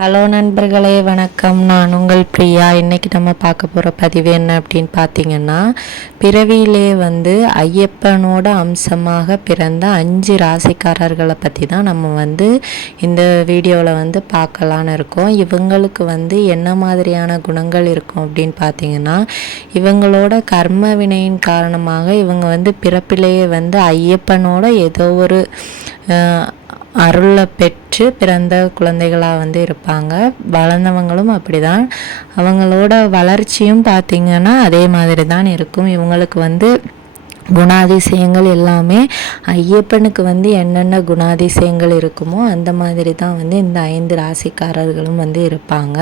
Hello நண்பர்களே வணக்கம். நான் உங்கள் பிரியா. இன்றைக்கி நம்ம பார்க்க போகிற பதிவு என்ன அப்படின்னு பார்த்தீங்கன்னா பிறவியிலே வந்து ஐயப்பனோட அம்சமாக பிறந்த அஞ்சு ராசிக்காரர்களை பற்றி தான் நம்ம வந்து இந்த வீடியோவில் வந்து பார்க்கலான்னு இருக்கோம். இவங்களுக்கு வந்து என்ன மாதிரியான குணங்கள் இருக்கும் அப்படின்னு பார்த்தீங்கன்னா இவங்களோட கர்ம வினையின் காரணமாக இவங்க வந்து பிறப்பிலேயே வந்து ஐயப்பனோட ஏதோ ஒரு அருளை பெற்று பிறந்த குழந்தைகளாக வந்து இருப்பாங்க. வளர்ந்தவங்களும் அப்படிதான். அவங்களோட வளர்ச்சியும் பார்த்திங்கன்னா அதே மாதிரி தான் இருக்கும். இவங்களுக்கு வந்து குணாதிசயங்கள் எல்லாமே ஐயப்பனுக்கு வந்து என்னென்ன குணாதிசயங்கள் இருக்குமோ அந்த மாதிரி தான் வந்து இந்த ஐந்து ராசிக்காரர்களும் வந்து இருப்பாங்க.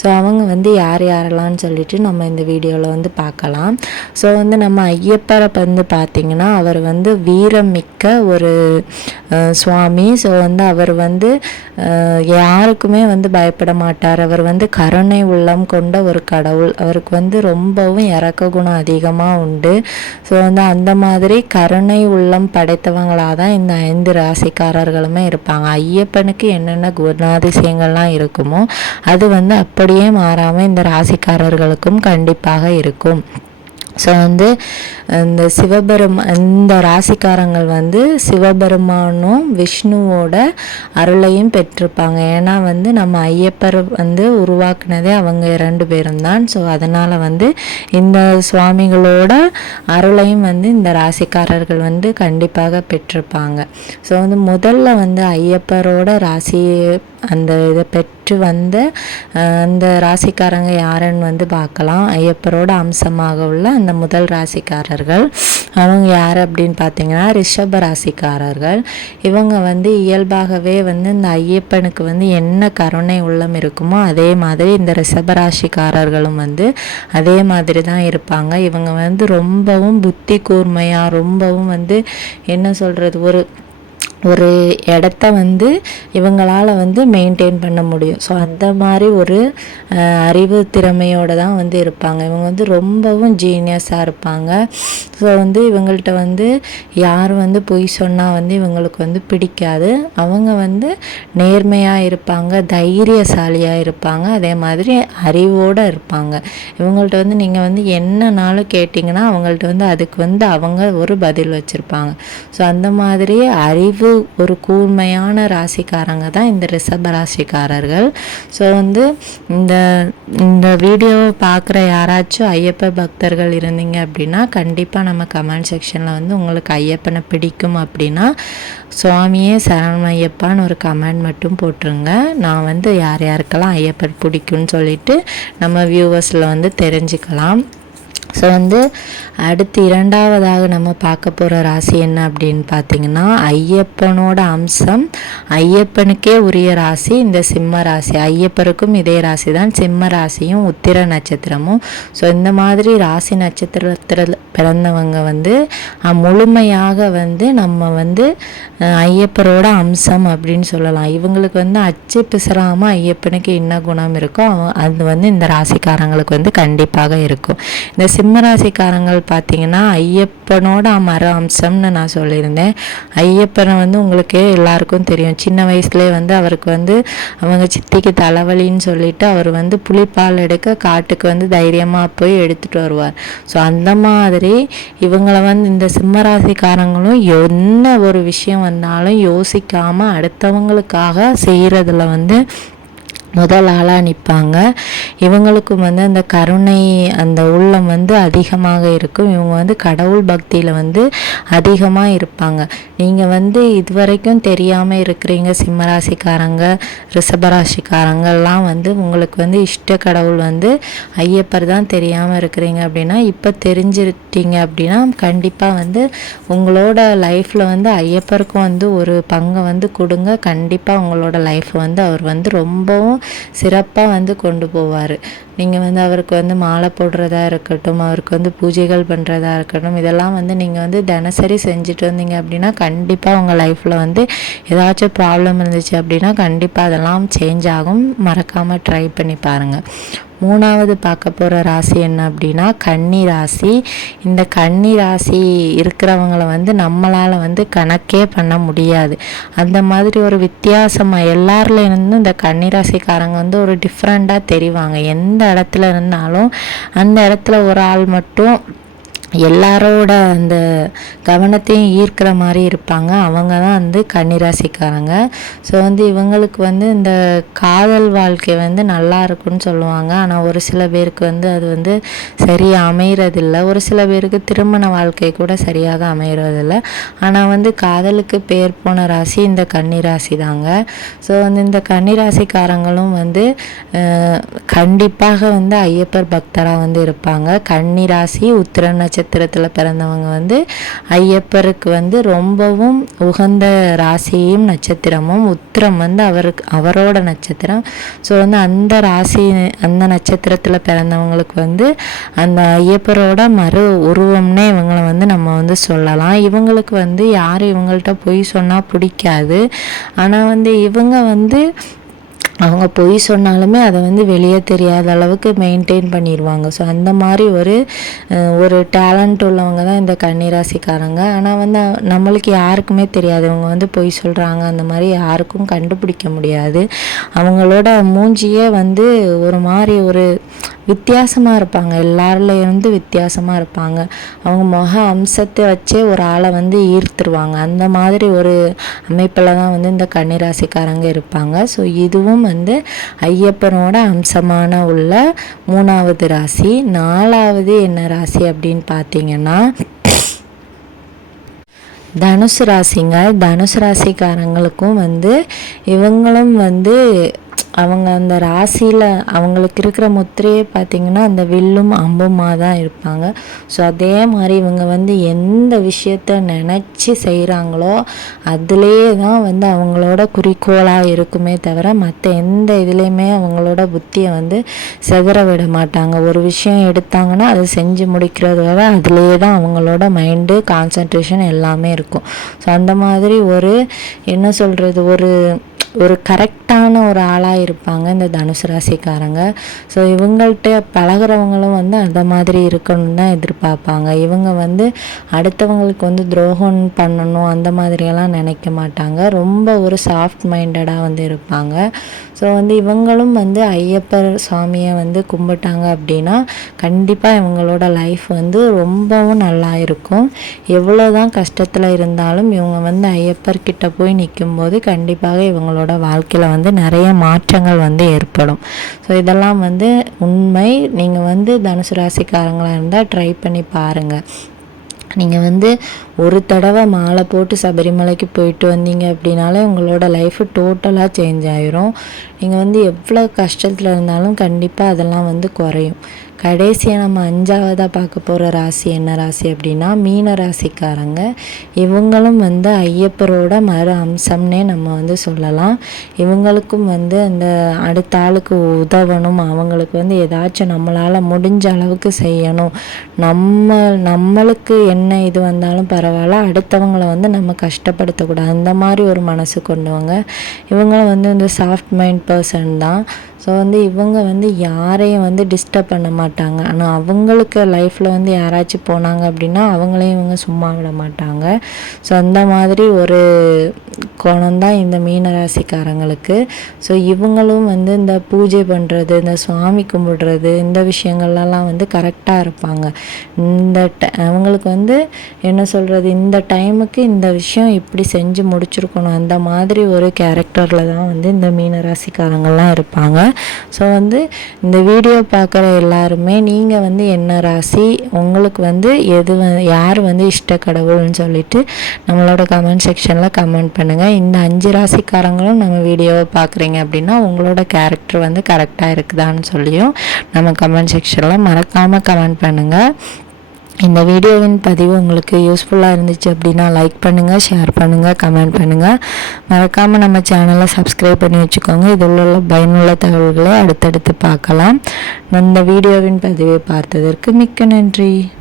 ஸோ அவங்க வந்து யார் யாரெல்லாம்னு சொல்லிட்டு நம்ம இந்த வீடியோவில் வந்து பார்க்கலாம். ஸோ வந்து நம்ம ஐயப்பரை வந்து பார்த்திங்கன்னா அவர் வந்து வீரம் மிக்க ஒரு சுவாமி. ஸோ வந்து அவர் வந்து யாருக்குமே வந்து பயப்பட மாட்டார். அவர் வந்து கருணை உள்ளம் கொண்ட ஒரு கடவுள். அவருக்கு வந்து ரொம்பவும் இறக்க குணம் அதிகமாக உண்டு. ஸோ வந்து அந்த மாதிரி கருணை உள்ளம் படைத்தவங்களாக தான் இந்த ஐந்து ராசிக்காரர்களுமே இருப்பாங்க. ஐயப்பனுக்கு என்னென்ன குணாதிசயங்கள்லாம் இருக்குமோ அது வந்து அப்படியே மாறாமல் இந்த ராசிக்காரர்களுக்கும் கண்டிப்பாக இருக்கும். ஸோ வந்து இந்த சிவபெருமா இந்த ராசிக்காரங்கள் வந்து சிவபெருமானும் விஷ்ணுவோட அருளையும் பெற்றிருப்பாங்க. ஏன்னா வந்து நம்ம ஐயப்பர் வந்து உருவாக்குனதே அவங்க ரெண்டு பேரும் தான். ஸோ அதனால் வந்து இந்த சுவாமிகளோட அருளையும் வந்து இந்த ராசிக்காரர்கள் வந்து கண்டிப்பாக பெற்றிருப்பாங்க. ஸோ வந்து முதல்ல வந்து ஐயப்பரோட ராசி அந்த இதை பெற்று வந்த அந்த ராசிக்காரங்க யாருன்னு வந்து பார்க்கலாம். ஐயப்பரோட அம்சமாக உள்ள அந்த முதல் ராசிக்காரர்கள். அவங்க யார் அப்படின்னு பார்த்தீங்கன்னா ரிஷப ராசிக்காரர்கள். இவங்க வந்து இயல்பாகவே வந்து இந்த ஐயப்பனுக்கு வந்து என்ன கருணை உள்ளம் இருக்குமோ அதே மாதிரி இந்த ரிஷப ராசிக்காரர்களும் வந்து அதே மாதிரி தான் இருப்பாங்க. இவங்க வந்து ரொம்பவும் புத்தி கூர்மையாக ரொம்பவும் வந்து என்ன சொல்கிறது ஒரு ஒரு இடத்த வந்து இவங்களால் வந்து மெயின்டைன் பண்ண முடியும். ஸோ அந்த மாதிரி ஒரு அறிவு திறமையோடு தான் வந்து இருப்பாங்க. இவங்க வந்து ரொம்பவும் ஜீனியஸாக இருப்பாங்க. ஸோ வந்து இவங்கள்ட்ட வந்து யார் வந்து பொய் சொன்னால் வந்து இவங்களுக்கு வந்து பிடிக்காது. அவங்க வந்து நேர்மையாக இருப்பாங்க தைரியசாலியாக இருப்பாங்க. அதே மாதிரி அறிவோடு இருப்பாங்க. இவங்கள்ட்ட வந்து நீங்கள் வந்து என்னனாலும் கேட்டிங்கன்னா அவங்கள்ட்ட வந்து அதுக்கு வந்து அவங்க ஒரு பதில் வச்சுருப்பாங்க. ஸோ அந்த மாதிரி அறிவு ஒரு கூர்மையான ராசிக்காரங்க தான் இந்த ரிஷப ராசிக்காரர்கள். ஸோ வந்து இந்த இந்த வீடியோவை பார்க்குற யாராச்சும் ஐயப்ப பக்தர்கள் இருந்தீங்க அப்படின்னா கண்டிப்பாக நம்ம கமெண்ட் செக்ஷனில் வந்து உங்களுக்கு ஐயப்பனை பிடிக்கும் அப்படின்னா சுவாமியே சரணம் ஐயப்பான்னு ஒரு கமெண்ட் மட்டும் போட்டுருங்க. நான் வந்து யார் யாருக்கெல்லாம் ஐயப்பன் பிடிக்கும்னு சொல்லிட்டு நம்ம வியூவர்ஸில் வந்து தெரிஞ்சுக்கலாம். ஸோ வந்து அடுத்து இரண்டாவதாக நம்ம பார்க்க போகிற ராசி என்ன அப்படின்னு பார்த்தீங்கன்னா ஐயப்பனோட அம்சம் ஐயப்பனுக்கே உரிய ராசி இந்த சிம்ம ராசி. ஐயப்பருக்கும் இதே ராசி தான் சிம்ம ராசியும் உத்திர நட்சத்திரமும். ஸோ இந்த மாதிரி ராசி நட்சத்திரத்தில் பிறந்தவங்க வந்து முழுமையாக வந்து நம்ம வந்து ஐயப்பரோட அம்சம் அப்படின்னு சொல்லலாம். இவங்களுக்கு வந்து அச்சு பிசராமல் ஐயப்பனுக்கு என்ன குணம் இருக்கோ அது வந்து இந்த ராசிக்காரங்களுக்கு வந்து கண்டிப்பாக இருக்கும். இந்த சிம்ம சிம்மராசிக்காரங்கள் பார்த்தீங்கன்னா ஐயப்பனோட மர அம்சம்னு நான் சொல்லியிருந்தேன். ஐயப்பனை வந்து உங்களுக்கே எல்லாருக்கும் தெரியும். சின்ன வயசுலேயே வந்து அவருக்கு வந்து அவங்க சித்திக்கு தலைவலின்னு சொல்லிட்டு அவர் வந்து புளிப்பால் எடுக்க காட்டுக்கு வந்து தைரியமாக போய் எடுத்துகிட்டு வருவார். ஸோ அந்த மாதிரி இவங்களை வந்து இந்த சிம்மராசிக்காரங்களும் என்ன ஒரு விஷயம் வந்தாலும் யோசிக்காமல் அடுத்தவங்களுக்காக செய்கிறதுல வந்து முதல் ஆளாக நிற்பாங்க இவங்களுக்கும் வந்து அந்த கருணை அந்த உள்ளம் வந்து அதிகமாக இருக்கும். இவங்க வந்து கடவுள் பக்தியில் வந்து அதிகமாக இருப்பாங்க. நீங்கள் வந்து இதுவரைக்கும் தெரியாமல் இருக்கிறீங்க சிம்மராசிக்காரங்க ரிஷபராசிக்காரங்கெல்லாம் வந்து உங்களுக்கு வந்து இஷ்ட கடவுள் வந்து ஐயப்பர் தான் தெரியாமல் இருக்கிறீங்க அப்படின்னா இப்போ தெரிஞ்சிருட்டீங்க அப்படின்னா கண்டிப்பாக வந்து உங்களோட லைஃப்பில் வந்து ஐயப்பருக்கும் வந்து ஒரு பங்கை வந்து கொடுங்க. கண்டிப்பாக உங்களோட லைஃப் வந்து அவர் வந்து ரொம்பவும் சிறப்பாக வந்து கொண்டு போவார். நீங்கள் வந்து அவருக்கு வந்து மாலை போடுறதா இருக்கட்டும் அவருக்கு வந்து பூஜைகள் பண்ணுறதா இருக்கட்டும் இதெல்லாம் வந்து நீங்கள் வந்து தினசரி செஞ்சுட்டு வந்தீங்க அப்படின்னா கண்டிப்பாக உங்கள் லைஃப்பில் வந்து ஏதாச்சும் ப்ராப்ளம் இருந்துச்சு அப்படின்னா கண்டிப்பாக அதெல்லாம் சேஞ்ச் ஆகும். மறக்காமல் ட்ரை பண்ணி பாருங்கள் மூணாவது பார்க்க போகிற ராசி என்ன அப்படின்னா கன்னி ராசி. இந்த கன்னி ராசி இருக்கிறவங்கள வந்து நம்மளால் வந்து கணக்கே பண்ண முடியாது. அந்த மாதிரி ஒரு வித்தியாசமாக எல்லாருலேருந்து இந்த கன்னி ராசிக்காரங்க வந்து ஒரு டிஃப்ரெண்ட்டாக தெரிவாங்க. எந்த இடத்துல இருந்தாலும் அந்த இடத்துல ஒரு ஆள் மட்டும் எல்லாரோட அந்த கவனத்தையும் ஈர்க்கிற மாதிரி இருப்பாங்க. அவங்க தான் வந்து கன்னிராசிக்காரங்க. ஸோ வந்து இவங்களுக்கு வந்து இந்த காதல் வாழ்க்கை வந்து நல்லா இருக்குன்னு சொல்லுவாங்க. ஆனால் ஒரு சில பேருக்கு வந்து அது வந்து சரியாக அமைகிறதில்ல ஒரு சில பேருக்கு திருமண வாழ்க்கை கூட சரியாக அமைகிறதில்ல ஆனால் வந்து காதலுக்கு பேர் போன ராசி இந்த கன்னிராசி தாங்க. ஸோ வந்து இந்த கன்னிராசிக்காரங்களும் வந்து கண்டிப்பாக வந்து ஐயப்பர் பக்தராக வந்து இருப்பாங்க. கன்னிராசி உத்திர நட்சத்திரத்தில் பிறந்தவங்க வந்து ஐயப்பருக்கு வந்து ரொம்பவும் உகந்த ராசியும் நட்சத்திரமும் உத்திரம் வந்து அவருக்கு அவரோட நட்சத்திரம். ஸோ வந்து அந்த ராசி அந்த நட்சத்திரத்தில் பிறந்தவங்களுக்கு வந்து அந்த ஐயப்பரோட மறு உருவம்னே இவங்களை வந்து நம்ம வந்து சொல்லலாம். இவங்களுக்கு வந்து யார் இவங்கள்ட்ட பொய் சொன்னால் பிடிக்காது. ஆனால் வந்து இவங்க வந்து அவங்க பொய் சொன்னாலுமே அதை வந்து வெளியே தெரியாத அளவுக்கு மெயின்டைன் பண்ணிடுவாங்க ஸோ அந்த மாதிரி ஒரு ஒரு டேலண்ட் உள்ளவங்க தான் இந்த கன்னிராசிக்காரங்க. ஆனால் வந்து நம்மளுக்கு யாருக்குமே தெரியாது. இவங்க வந்து பொய் சொல்கிறாங்க அந்த மாதிரி யாருக்கும் கண்டுபிடிக்க முடியாது. அவங்களோட மூஞ்சியே வந்து ஒரு மாதிரி ஒரு வித்தியாசமாக இருப்பாங்க. எல்லாருலேருந்து வித்தியாசமாக இருப்பாங்க. அவங்க முக அம்சத்தை வச்சே ஒரு ஆளை வந்து ஈர்த்துருவாங்க. அந்த மாதிரி ஒரு அமைப்பில் தான் வந்து இந்த கன்னிராசிக்காரங்க இருப்பாங்க. ஸோ இதுவும் வந்து ஐயப்பனோட அம்சமான உள்ள மூணாவது ராசி. நாலாவது என்ன ராசி அப்படின்னு பார்த்தீங்கன்னா தனுசு ராசிங்க. தனுசு ராசிக்காரங்களுக்கும் வந்து இவங்களும் வந்து அவங்க அந்த ராசியில் அவங்களுக்கு இருக்கிற முத்திரையே பார்த்திங்கன்னா அந்த வில்லும் அம்புமாக தான் இருப்பாங்க. ஸோ அதே மாதிரி இவங்க வந்து எந்த விஷயத்த நினச்சி செய்கிறாங்களோ அதுலேயே தான் வந்து அவங்களோட குறிக்கோளாக இருக்குமே தவிர மற்ற எந்த இதுலேயுமே அவங்களோட புத்தியை வந்து செதற விட மாட்டாங்க. ஒரு விஷயம் எடுத்தாங்கன்னா அதை செஞ்சு முடிக்கிறது வர அதுலேயே தான் அவங்களோட மைண்டு கான்சன்ட்ரேஷன் எல்லாமே இருக்கும். ஸோ அந்த மாதிரி ஒரு என்ன சொல்கிறது ஒரு ஒரு கரெக்டான ஒரு ஆளாக இருப்பாங்க இந்த தனுசு ராசிக்காரங்க. ஸோ இவங்கள்ட்ட பழகிறவங்களும் வந்து அந்த மாதிரி இருக்கணும்னு தான் எதிர்பார்ப்பாங்க. இவங்க வந்து அடுத்தவங்களுக்கு வந்து துரோகம் பண்ணணும் அந்த மாதிரியெல்லாம் நினைக்க மாட்டாங்க. ரொம்ப ஒரு சாஃப்ட் மைண்டடாக வந்து இருப்பாங்க. ஸோ வந்து இவங்களும் வந்து ஐயப்பர் சுவாமியை வந்து கும்பிட்டாங்க அப்படின்னா கண்டிப்பாக இவங்களோட லைஃப் வந்து ரொம்பவும் நல்லா இருக்கும். எவ்வளோ தான் கஷ்டத்தில் இருந்தாலும் இவங்க வந்து ஐயப்பர்கிட்ட போய் நிற்கும்போது கண்டிப்பாக இவங்களோட வாழ்க்கையில் வந்து நிறைய மாற்றங்கள் வந்து ஏற்படும். ஸோ இதெல்லாம் வந்து உண்மை. நீங்கள் வந்து தனுசு ராசிக்காரங்களாக இருந்தால் ட்ரை பண்ணி பாருங்கள் நீங்கள் வந்து ஒரு தடவை மாலை போட்டு சபரிமலைக்கு போயிட்டு வந்தீங்க அப்படின்னாலே உங்களோட லைஃபு டோட்டலாக சேஞ்ச் ஆயிரும். நீங்கள் வந்து எவ்வளோ கஷ்டத்தில் இருந்தாலும் கண்டிப்பாக அதெல்லாம் வந்து குறையும். கடைசியாக நம்ம அஞ்சாவதாக பார்க்க போகிற ராசி என்ன ராசி அப்படின்னா மீன ராசிக்காரங்க. இவங்களும் வந்து ஐயப்பரோட மறு அம்சம்னே நம்ம வந்து சொல்லலாம். இவங்களுக்கும் வந்து அந்த அடுத்த ஆளுக்கு உதவணும். அவங்களுக்கு வந்து ஏதாச்சும் நம்மளால் முடிஞ்ச அளவுக்கு செய்யணும். நம்ம நம்மளுக்கு என்ன இது வந்தாலும் பரவாயில்ல. அடுத்தவங்களை வந்து நம்ம கஷ்டப்படுத்தக்கூடாது. அந்த மாதிரி ஒரு மனசு கொண்டவங்க. இவங்களும் வந்து இந்த சாஃப்ட் மைண்ட் பர்சன் தான். ஸோ வந்து இவங்க வந்து யாரையும் வந்து டிஸ்டர்ப் பண்ண மாட்டாங்க. ஆனால் அவங்களுக்கு லைஃப்பில் வந்து யாராச்சும் போனாங்க அப்படின்னா அவங்களையும் இவங்க சும்மா விட மாட்டாங்க. ஸோ அந்த மாதிரி ஒரு கோணம் தான் இந்த மீனராசிக்காரங்களுக்கு. ஸோ இவங்களும் வந்து இந்த பூஜை பண்ணுறது இந்த சுவாமி கும்பிடுறது இந்த விஷயங்கள்லாம் வந்து கரெக்டாக இருப்பாங்க. இந்த அவங்களுக்கு வந்து என்ன சொல்கிறது இந்த டைமுக்கு இந்த விஷயம் இப்படி செஞ்சு முடிச்சிருக்கணும். அந்த மாதிரி ஒரு கேரக்டரில் தான் வந்து இந்த மீனராசிக்காரங்கள்லாம் இருப்பாங்க. ஸோ வந்து இந்த வீடியோ பார்க்குற எல்லாருமே நீங்கள் வந்து என்ன ராசி உங்களுக்கு வந்து எது யார் வந்து இஷ்ட கடவுள்னு சொல்லிட்டு நம்மளோட கமெண்ட் செக்ஷனில் கமெண்ட் பண்ணுங்கள் இந்த அஞ்சு ராசிக்காரங்களும் நம்ம வீடியோவை பார்க்குறீங்க அப்படின்னா உங்களோட கேரக்டர் வந்து கரெக்டாக இருக்குதான்னு சொல்லியும் நம்ம கமெண்ட் செக்ஷனில் மறக்காமல் கமெண்ட் பண்ணுங்கள் இந்த வீடியோவின் பதிவு உங்களுக்கு யூஸ்ஃபுல்லாக இருந்துச்சு அப்படின்னா லைக் பண்ணுங்கள் ஷேர் பண்ணுங்கள் கமெண்ட் பண்ணுங்கள் மறக்காமல் நம்ம சேனலை சப்ஸ்கிரைப் பண்ணி வச்சுக்கோங்க. இதில் உள்ள பயனுள்ள தகவல்களை அடுத்தடுத்து பார்க்கலாம். இந்த வீடியோவின் பதிவை பார்த்ததற்கு மிக்க நன்றி.